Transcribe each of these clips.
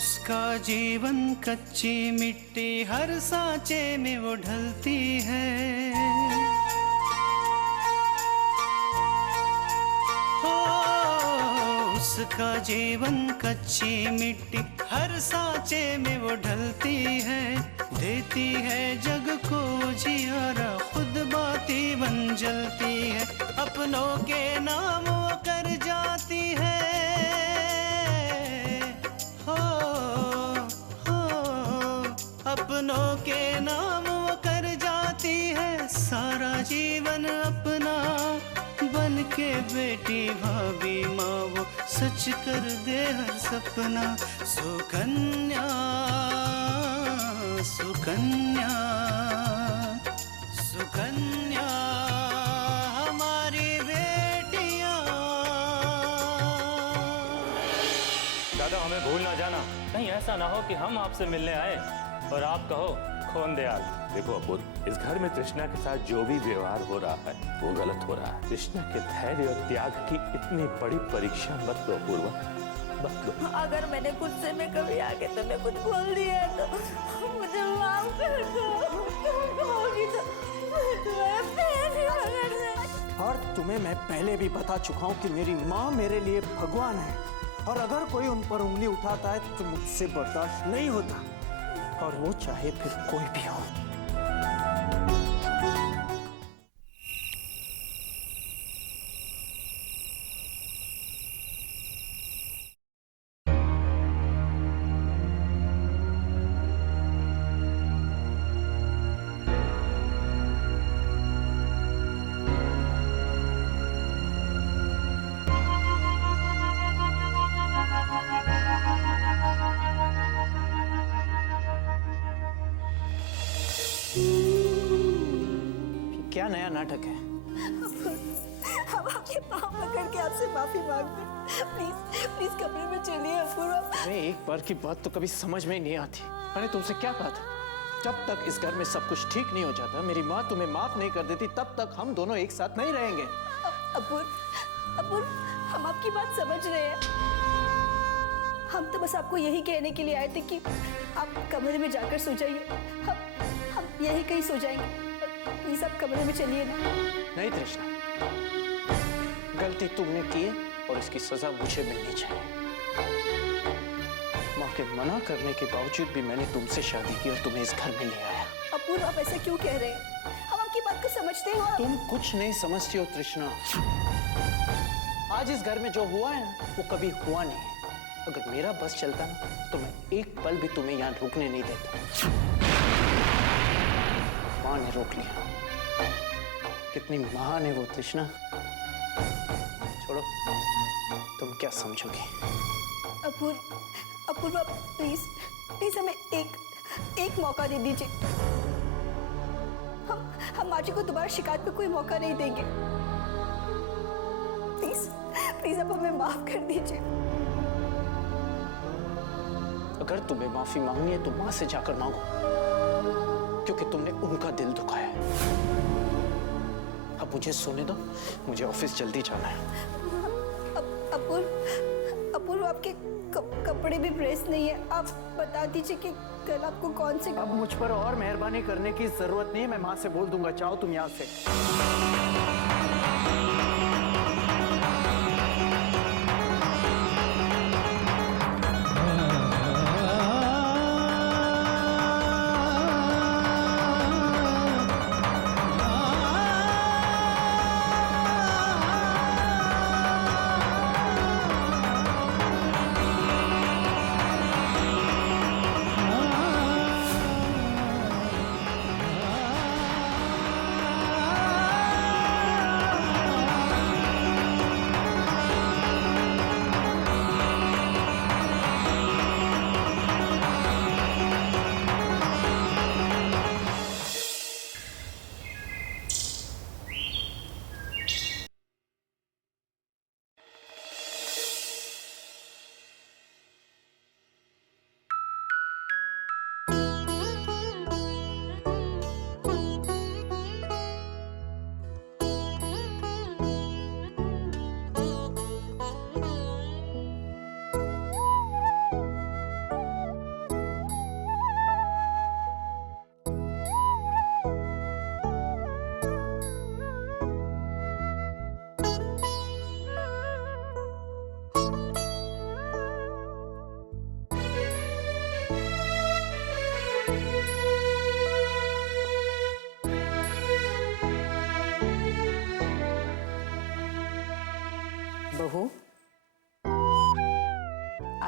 उसका जीवन कच्ची मिट्टी, हर सांचे में वो ढलती है। हो उसका जीवन कच्ची मिट्टी, हर सांचे में वो ढलती है। देती है जग को जियारा, खुद बाती बन जलती है। अपनों के नाम वो कर जाती है। अपनों के नाम वो कर जाती है। सारा जीवन अपना बन के बेटी भाभी माँ वो सच कर दे हर सपना। सुकन्या सुकन्या सुकन्या हमारी बेटियाँ। दादा हमें भूल ना जाना, कहीं ऐसा ना हो कि हम आपसे मिलने आए और आप कहो खोन दयाल। देखो अपूर्व, इस घर में कृष्णा के साथ जो भी व्यवहार हो रहा है वो गलत हो रहा है। कृष्णा के धैर्य और त्याग की इतनी बड़ी परीक्षा मत लो अपूर्व, मत लो। अगर मैंने गुस्से में कभी आके तुम्हें कुछ बोल दिया तो मुझे माफ कर दो। तुम कहोगी तो मैं तुम्हारे पैर ही पकड़। और तुम्हें मैं पहले भी बता चुका हूँ कि मेरी माँ मेरे लिए भगवान है, और अगर कोई उन पर उंगली उठाता है तो मुझसे बर्दाश्त नहीं होता, और वो चाहे फिर कोई भी हो। क्या नया नाटक है? हम आपके पाँव पकड़ के आपसे माफी मांगते हैं। प्लीज प्लीज कमरे में चलिए अपूर्व। अरे एक बार की बात तो कभी समझ में ही नहीं आती। मैंने तुमसे क्या कहा था? जब तक इस घर में सब कुछ ठीक नहीं हो जाता, मेरी माँ तुम्हें माफ नहीं कर देती, तब तक हम दोनों एक साथ नहीं रहेंगे। अपूर्व हम आपकी बात समझ रहे हैं। हम तो बस आपको यही कहने के लिए आए थे कि आप कमरे में जाकर सो जाइए। हम यही कहीं सो जाएंगे। प्लीज आप कमरे में चलिए ना। नहीं तृष्णा, गलती तुमने की है और इसकी सजा मुझे मिलनी चाहिए। माँ के मना करने के बावजूद भी मैंने तुमसे शादी की और तुम्हें इस घर में ले आया। अपूर्व आप ऐसा क्यों कह रहे हैं? हम आपकी बात को समझते हो। तुम कुछ नहीं समझती हो तृष्णा। आज इस घर में जो हुआ है ना, वो कभी हुआ नहीं है। अगर मेरा बस चलता ना तो मैं एक पल भी तुम्हें यहाँ रुकने नहीं देता। माँ ने रोक लिया। कितनी महान है वो तृष्णा। छोड़ो, तुम क्या समझोगी? अपूर्व आप प्लीज हमें एक मौका दे दीजिए। हम माँ जी को दोबारा शिकायत पे कोई मौका नहीं देंगे। प्लीज आप हमें माफ कर दीजिए। अगर तुम्हें माफी मांगनी है तो माँ से जाकर मांगो, क्योंकि तुमने उनका दिल दुखाया है। अब मुझे सोने दो, मुझे ऑफिस जल्दी जाना है। अपूर्व आपके कपड़े भी प्रेस नहीं है। आप बता दीजिए कि कल आपको कौन से। अब मुझ पर और मेहरबानी करने की जरूरत नहीं है। मैं माँ से बोल दूंगा। जाओ तुम यहाँ से।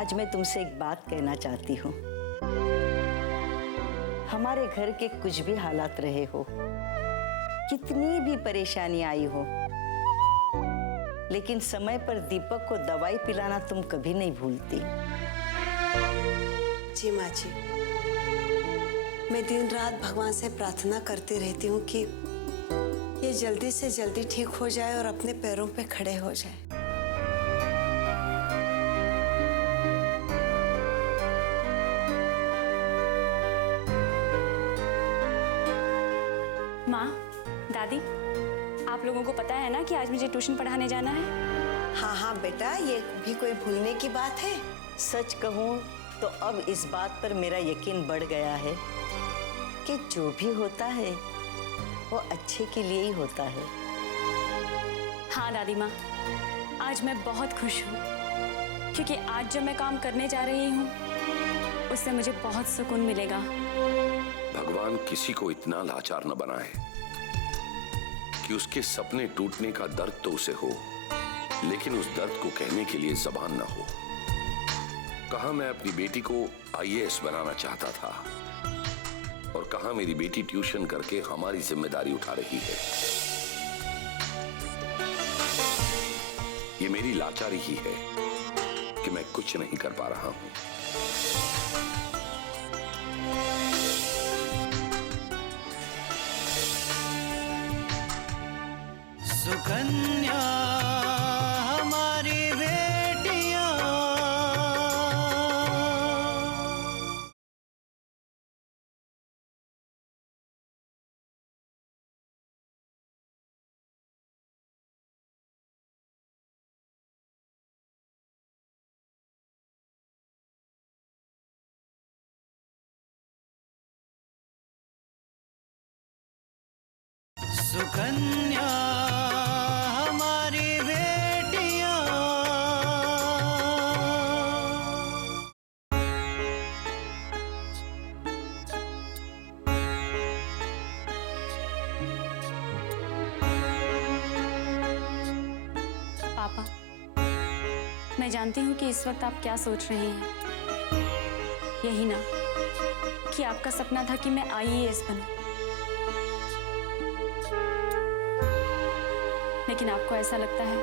आज मैं तुमसे एक बात कहना चाहती हूँ। हमारे घर के कुछ भी हालात रहे हो, कितनी भी परेशानी आई हो, लेकिन समय पर दीपक को दवाई पिलाना तुम कभी नहीं भूलती। जी माँ जी, मैं दिन रात भगवान से प्रार्थना करती रहती हूँ कि ये जल्दी से जल्दी ठीक हो जाए और अपने पैरों पे खड़े हो जाए। माँ, दादी, आप लोगों को पता है ना कि आज मुझे ट्यूशन पढ़ाने जाना है? हाँ हाँ बेटा, ये भी कोई भूलने की बात है? सच कहूँ तो अब इस बात पर मेरा यकीन बढ़ गया है कि जो भी होता है वो अच्छे के लिए ही होता है। हाँ दादी माँ, आज मैं बहुत खुश हूँ क्योंकि आज जो मैं काम करने जा रही हूँ उससे मुझे बहुत सुकून मिलेगा। भगवान किसी को इतना लाचार न बनाए कि उसके सपने टूटने का दर्द तो उसे हो, लेकिन उस दर्द को कहने के लिए जबान न हो। कहाँ मैं अपनी बेटी को आईएएस बनाना चाहता था और कहाँ मेरी बेटी ट्यूशन करके हमारी जिम्मेदारी उठा रही है। ये मेरी लाचारी ही है कि मैं कुछ नहीं कर पा रहा हूं। सुकन्या हमारी बेटियां, सुकन्या हमारी बेटियां। पापा, मैं जानती हूँ कि इस वक्त आप क्या सोच रहे हैं। यही ना कि आपका सपना था कि मैं आईएएस बनूं, लेकिन आपको ऐसा लगता है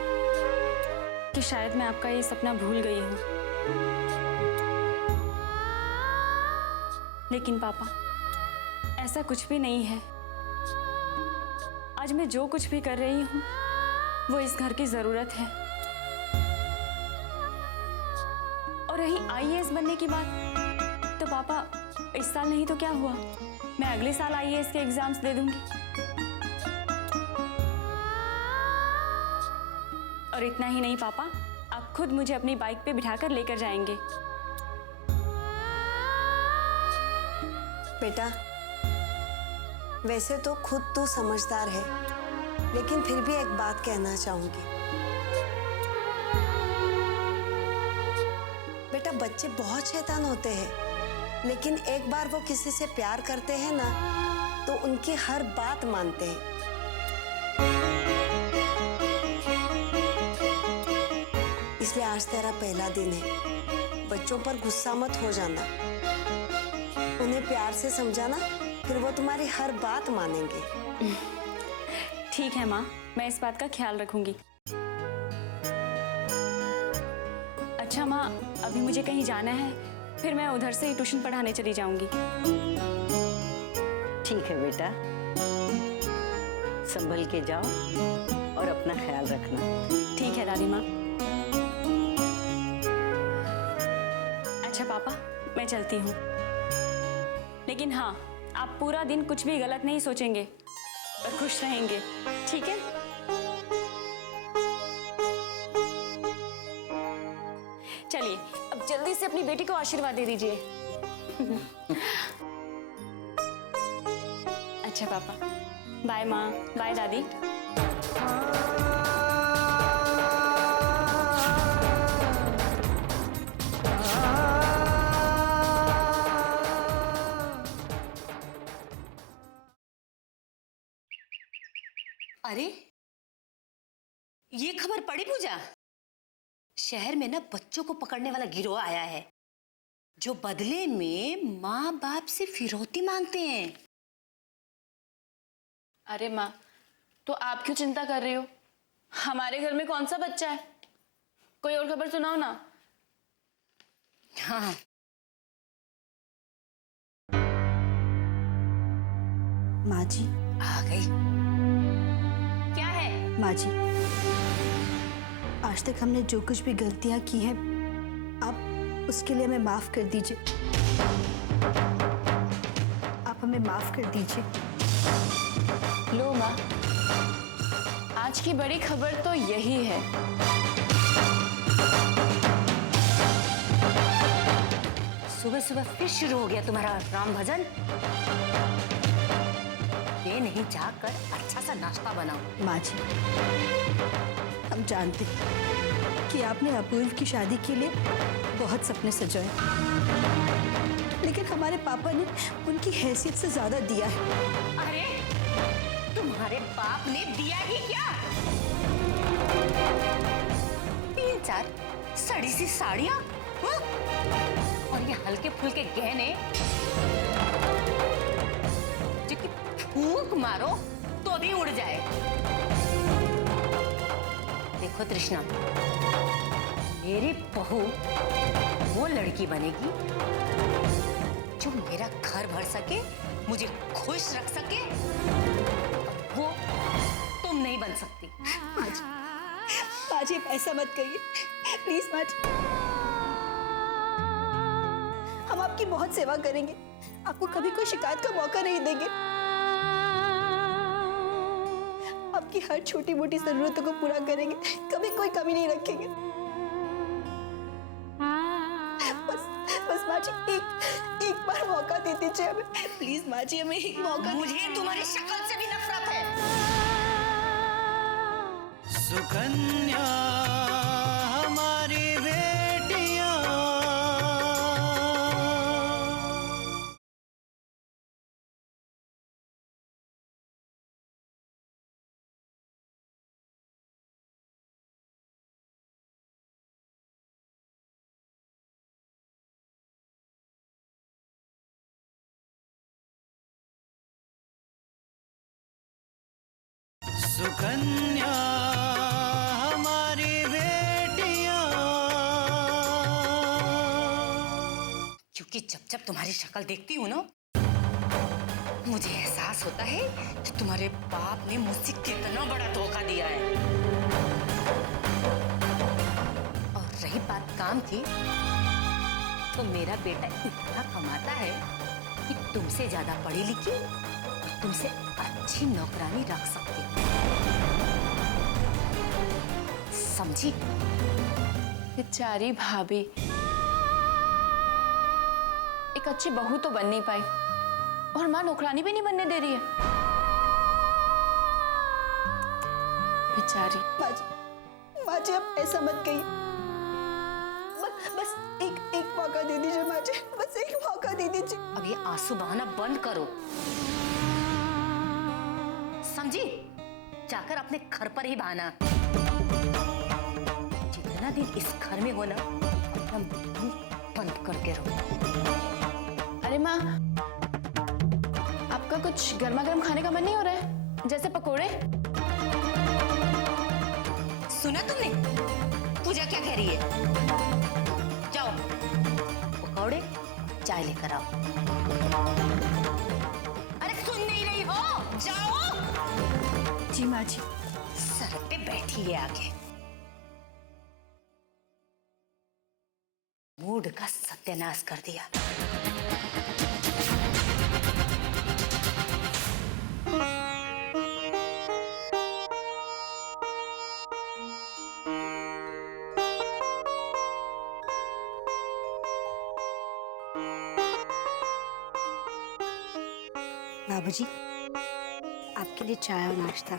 कि शायद मैं आपका ये सपना भूल गई हूँ। लेकिन पापा, ऐसा कुछ भी नहीं है। आज मैं जो कुछ भी कर रही हूँ वो इस घर की जरूरत है। और रही आईएएस बनने की बात, तो पापा इस साल नहीं तो क्या हुआ, मैं अगले साल आईएएस के एग्जाम्स दे दूंगी। और इतना ही नहीं पापा, आप खुद मुझे अपनी बाइक पे बिठाकर लेकर जाएंगे। बेटा, वैसे तो खुद तू समझदार है, लेकिन फिर भी एक बात कहना चाहूंगी। बेटा, बच्चे बहुत शैतान होते हैं, लेकिन एक बार वो किसी से प्यार करते हैं ना, तो उनकी हर बात मानते हैं। इसलिए आज तेरा पहला दिन है, बच्चों पर गुस्सा मत हो जाना, उन्हें प्यार से समझाना, फिर वो तुम्हारी हर बात मानेंगे। ठीक है माँ, मैं इस बात का ख्याल रखूंगी। अच्छा माँ, अभी मुझे कहीं जाना है, फिर मैं उधर से ही ट्यूशन पढ़ाने चली जाऊंगी। ठीक है बेटा, संभल के जाओ और अपना ख्याल रखना। ठीक है दादी माँ। अच्छा पापा, मैं चलती हूँ, लेकिन हाँ, आप पूरा दिन कुछ भी गलत नहीं सोचेंगे और खुश रहेंगे, ठीक है? चलिए, अब जल्दी से अपनी बेटी को आशीर्वाद दे दीजिए। अच्छा पापा, बाय माँ, बाय दादी। अरे, ये खबर पड़ी पूजा? शहर में ना बच्चों को पकड़ने वाला गिरोह आया है जो बदले में माँ बाप से फिरौती मांगते हैं। अरे माँ, तो आप क्यों चिंता कर रही हो? हमारे घर में कौन सा बच्चा है? कोई और खबर सुनाओ ना। हाँ, माँ जी। आ गई। क्या है? माँ जी, आज तक हमने जो कुछ भी गलतियां की हैं, आप उसके लिए हमें माफ कर दीजिए। आप हमें माफ कर दीजिए। लो माँ, आज की बड़ी खबर तो यही है। सुबह सुबह फिर शुरू हो गया तुम्हारा राम भजन। ये नहीं जाकर अच्छा सा नाश्ता बनाओ। माँ जी, हम जानते हैं कि आपने अपूर्व की शादी के लिए बहुत सपने सजाए, लेकिन हमारे पापा ने उनकी हैसियत से ज्यादा दिया है। अरे तुम्हारे बाप ने दिया ही क्या? 3-4 सड़ी सी साड़ियां, हाँ? और ये हल्के फुल्के गहने जो कि फूंक मारो तो भी उड़ जाए। देखो तृष्णा, मेरी बहू वो लड़की बनेगी जो मेरा घर भर सके, मुझे खुश रख सके। वो तुम नहीं बन सकती। माँ जी, ऐसा मत कहिए प्लीज। माँ जी, हम आपकी बहुत सेवा करेंगे, आपको कभी कोई शिकायत का मौका नहीं देंगे, आपकी हर छोटी मोटी जरूरतों को पूरा करेंगे, कभी कोई कमी नहीं रखेंगे। बस माँ जी, एक बार मौका दे दीजिए हमें प्लीज। माँ जी, हमें एक मौका। मुझे तुम्हारी शक्ल से भी नफरत है। सुकन्या हमारी बेटियां, सुकन्या हमारी बेटियां। क्योंकि जब जब तुम्हारी शक्ल देखती हूँ ना, मुझे एहसास होता है कि तुम्हारे बाप ने मुझसे कितना बड़ा धोखा दिया है। और रही बात काम की, तो मेरा बेटा इतना कमाता है कि तुमसे ज्यादा पढ़ी लिखी और तुमसे अच्छी नौकरानी रख सकती। समझी? बेचारी भाभी, एक अच्छी बहू तो बन नहीं पाई और माँ नौकरानी भी नहीं बनने दे रही है। बेचारी। माँ जी, आप ऐसा मत कहिए। बस एक मौका दे दीजिए माँ जी, बस एक मौका दे दीजिए। अब ये आंसू बहाना बंद करो, समझी? जाकर अपने घर पर ही बहाना। जितना दिन इस घर में हो ना, अपना मुंह बंद करके रहो। अरे माँ, आपका कुछ गर्मा गर्म खाने का मन नहीं हो रहा है? जैसे पकोड़े। सुना तुमने पूजा क्या कह रही है? जाओ पकौड़े चाय लेकर आओ। अरे सुन नहीं रही हो? जाओ। जी माँ जी। सर पे बैठी है आके। मूड का सत्यानाश कर दिया। बाबूजी, आपके लिए चाय और नाश्ता।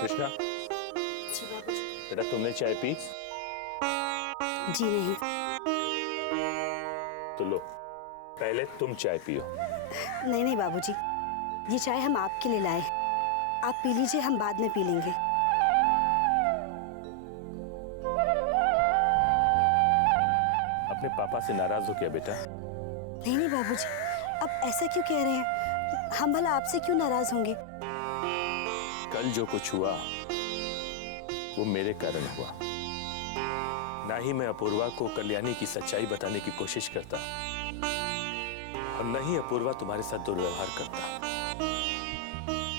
कृष्णा, जी बाबूजी। बेटा तुमने चाय पी? जी नहीं। तो लो, पहले तुम चाय पियो। नहीं बाबूजी, ये चाय हम आपके लिए लाए, आप पी लीजिए, हम बाद में पी लेंगे। अपने पापा से नाराज हो क्या बेटा? नहीं नहीं बाबूजी, आप ऐसा क्यों कह रहे हैं? हम भला आपसे क्यों नाराज होंगे? कल जो कुछ हुआ वो मेरे कारण हुआ। ना ही मैं अपूर्वा को कल्याणी की सच्चाई बताने की कोशिश करता और न ही अपूर्वा तुम्हारे साथ दुर्व्यवहार करता।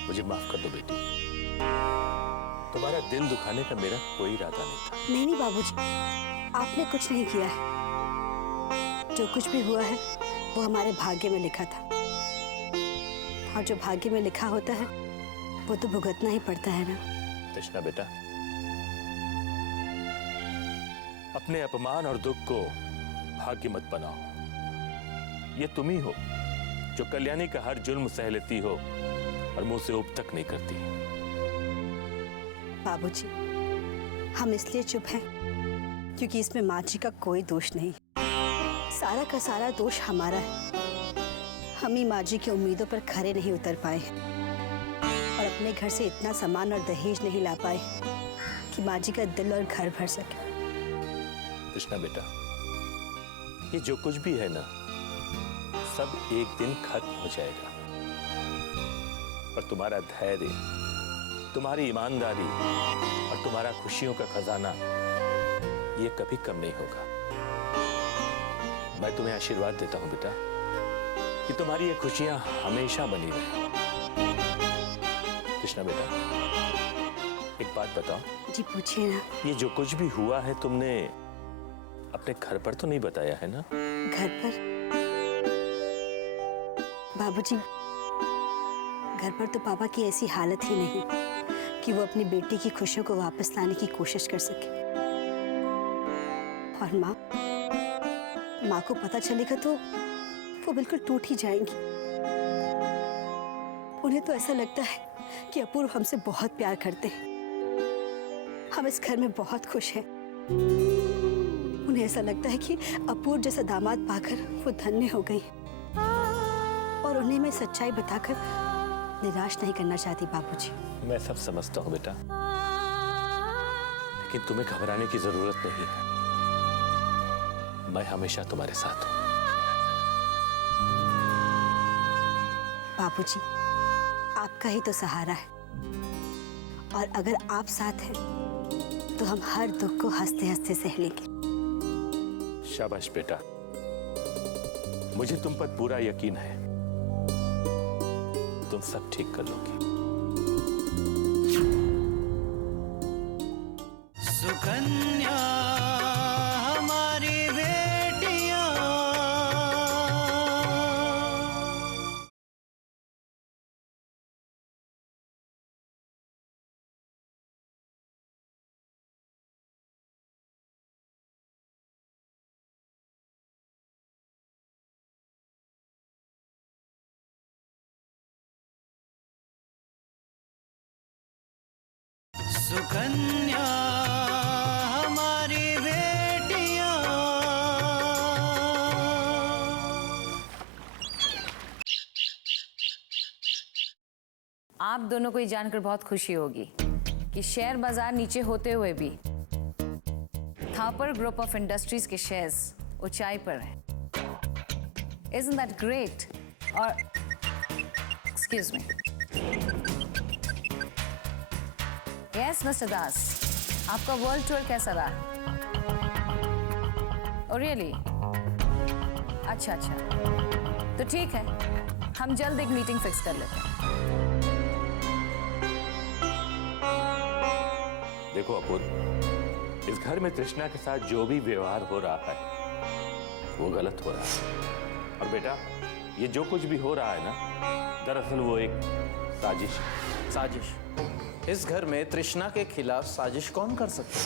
मुझे माफ कर दो बेटी, तुम्हारा दिल दुखाने का मेरा कोई इरादा नहीं था। नहीं नहीं बाबूजी, आपने कुछ नहीं किया है। जो कुछ भी हुआ है वो हमारे भाग्य में लिखा था, और जो भाग्य में लिखा होता है वो तो भुगतना ही पड़ता है ना। कृष्णा बेटा, अपने अपमान और दुख को भाग्य मत बनाओ। ये तुम ही हो जो कल्याणी का हर जुल्म सह लेती हो और मुंह से उब तक नहीं करती। बाबूजी, हम इसलिए चुप हैं क्योंकि इसमें माँ जी का कोई दोष नहीं। सारा का सारा दोष हमारा है। हम ही माँ जी की उम्मीदों पर खरे नहीं उतर पाए और अपने घर से इतना सामान और दहेज नहीं ला पाए कि माँ जी का दिल और घर भर सके। कृष्णा बेटा, ये जो कुछ भी है ना, सब एक दिन खत्म हो जाएगा। और तुम्हारा धैर्य, तुम्हारी ईमानदारी और तुम्हारा खुशियों का खजाना ये कभी कम नहीं होगा। मैं तुम्हें आशीर्वाद देता हूं बेटा कि तुम्हारी ये खुशियां हमेशा बनी रहे। कृष्णा बेटा, एक बात बताओ। जी पूछिए ना। ये जो कुछ भी हुआ है तुमने अपने घर पर तो नहीं बताया है ना? घर पर? बाबूजी, घर पर तो पापा की ऐसी हालत ही नहीं कि वो अपनी बेटी की खुशियों को वापस लाने की कोशिश कर सके। और माँ को पता चलेगा तो वो बिल्कुल टूट ही जाएंगी। उन्हें तो ऐसा लगता है कि अपूर्व हमसे बहुत प्यार करते हैं। हम इस घर में बहुत खुश हैं। उन्हें ऐसा लगता है कि अपूर्व जैसा दामाद पाकर वो धन्य हो गई, और उन्हें मैं सच्चाई बताकर निराश नहीं करना चाहती बाबूजी। मैं सब समझता हूँ बेटा, लेकिन तुम्हें घबराने की जरूरत नहीं है। मैं हमेशा तुम्हारे साथ हूँ। बाबूजी, आपका ही तो सहारा है, और अगर आप साथ हैं तो हम हर दुख को हंसते हंसते सह लेंगे। शाबाश बेटा, मुझे तुम पर पूरा यकीन है। तुम सब ठीक कर लोगे। सुकन्या हमारी बेटियां, सुकन्या हमारी बेटियां। आप दोनों को ये जानकर बहुत खुशी होगी कि शेयर बाजार नीचे होते हुए भी थापर ग्रुप ऑफ इंडस्ट्रीज के शेयर्स ऊंचाई पर हैं। Isn't that great? और excuse me. Yes, Mr. Das. आपका वर्ल्ड टूर कैसा रहा? Oh, really? अच्छा। तो ठीक है, हम जल्द एक मीटिंग फिक्स कर लेते हैं। देखो अपूर्व, इस घर में तृष्णा के साथ जो भी व्यवहार हो रहा है वो गलत हो रहा है। और बेटा, ये जो कुछ भी हो रहा है ना, दरअसल वो एक साजिश। साजिश? इस घर में तृष्णा के खिलाफ साजिश कौन कर सकता है?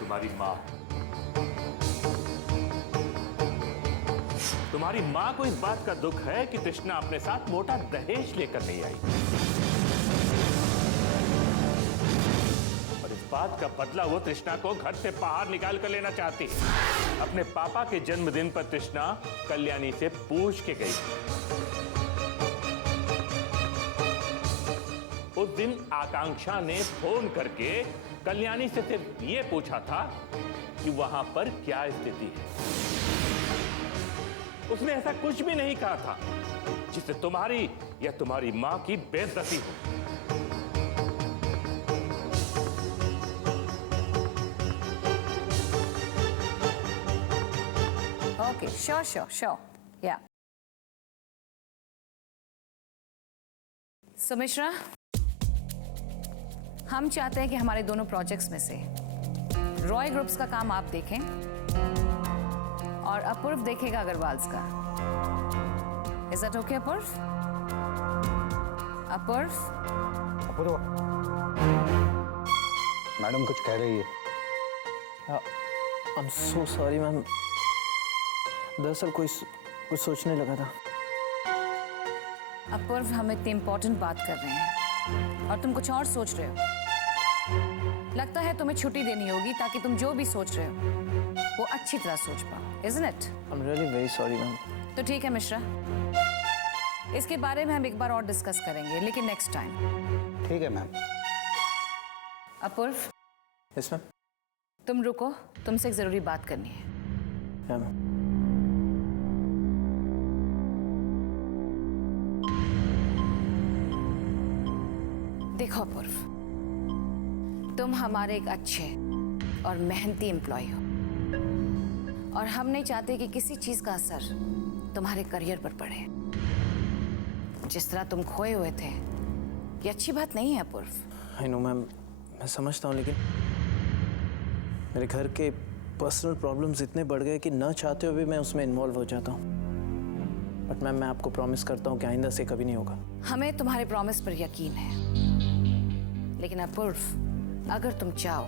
तुम्हारी माँ। तुम्हारी माँ को इस बात का दुख है कि तृष्णा अपने साथ मोटा दहेज लेकर नहीं आई, और इस बात का बदला वो तृष्णा को घर से बाहर निकाल कर लेना चाहती है। अपने पापा के जन्मदिन पर तृष्णा कल्याणी से पूछ के गई। उस दिन आकांक्षा ने फोन करके कल्याणी से सिर्फ ये पूछा था कि वहां पर क्या स्थिति है। उसने ऐसा कुछ भी नहीं कहा था जिससे तुम्हारी या तुम्हारी मां की बेइज्जती हो। ओके, श्योर, या। सुमिश्रा, हम चाहते हैं कि हमारे दोनों प्रोजेक्ट्स में से रॉय ग्रुप्स का काम आप देखें और अपूर्व देखेगा अग्रवाल्स का। Is that okay Apurva? Apurva? Apurva, madam कुछ कह रही है। I am so sorry ma'am, दरअसल कुछ सोचने लगा था। अपूर्व, हम इतनी इंपॉर्टेंट बात कर रहे हैं और तुम कुछ और सोच रहे हो। लगता है तुम्हें छुट्टी देनी होगी ताकि तुम जो भी सोच रहे हो वो अच्छी तरह सोच पाओ, isn't it? I'm really very sorry ma'am. तो ठीक है मिश्रा, इसके बारे में हम एक बार और डिस्कस करेंगे, लेकिन नेक्स्ट टाइम। ठीक है मैम। अपूर्व, यस मैम। तुम रुको, तुमसे एक जरूरी बात करनी है। मैम, देखो अपूर्व, तुम हमारे एक अच्छे और मेहनती एम्प्लॉय हो और हम नहीं चाहते कि किसी चीज का असर तुम्हारे करियर पर पड़े। जिस तरह तुम खोए हुए थे, ये अच्छी बात नहीं है अपूर्व। आई नो मैम, मैं समझता हूँ, लेकिन मेरे घर के पर्सनल प्रॉब्लम्स इतने बढ़ गए कि न चाहते हुए भी मैं उसमें इन्वॉल्व हो जाता हूँ। बट मैम, मैं आपको प्रॉमिस करता हूँ कि आइंदा से कभी नहीं होगा। हमें तुम्हारे प्रॉमिस पर यकीन है, लेकिन अपूर्व, अगर तुम चाहो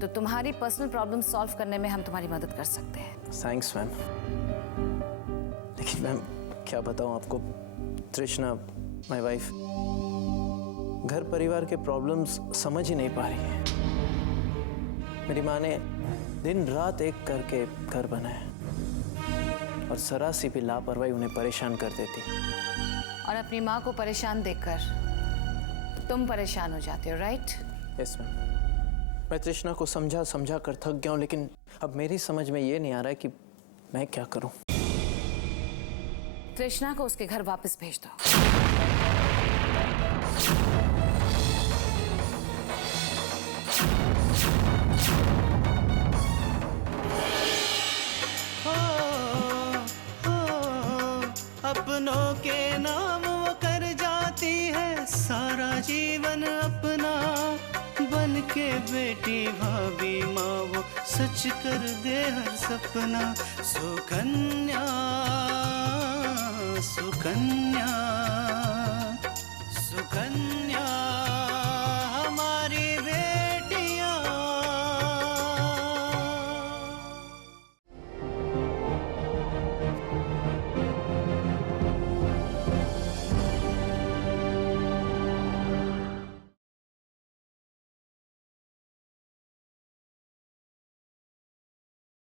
तो तुम्हारी पर्सनल प्रॉब्लम सॉल्व करने में हम तुम्हारी मदद कर सकते हैं। Thanks ma'am. लेकिन मैम, क्या बताऊँ आपको, तृष्णा, माय वाइफ, घर परिवार के प्रॉब्लम्स समझ ही नहीं पा रही है। मेरी माँ ने दिन रात एक करके घर बनाया और जरा सी भी लापरवाही उन्हें परेशान कर देती। और अपनी माँ को परेशान देखकर तुम परेशान हो जाते हो, राइट? Yes ma'am. मैं तृष्णा को समझा कर थक गया हूँ, लेकिन अब मेरी समझ में ये नहीं आ रहा है कि मैं क्या करूँ। तृष्णा को उसके घर वापस भेज दो। अपनों के नाम वो कर जाती है सारा जीवन अपना, बन के बेटी भाभी माँ वो सच कर दे हर सपना। सुकन्या सुकन्या सुकन्या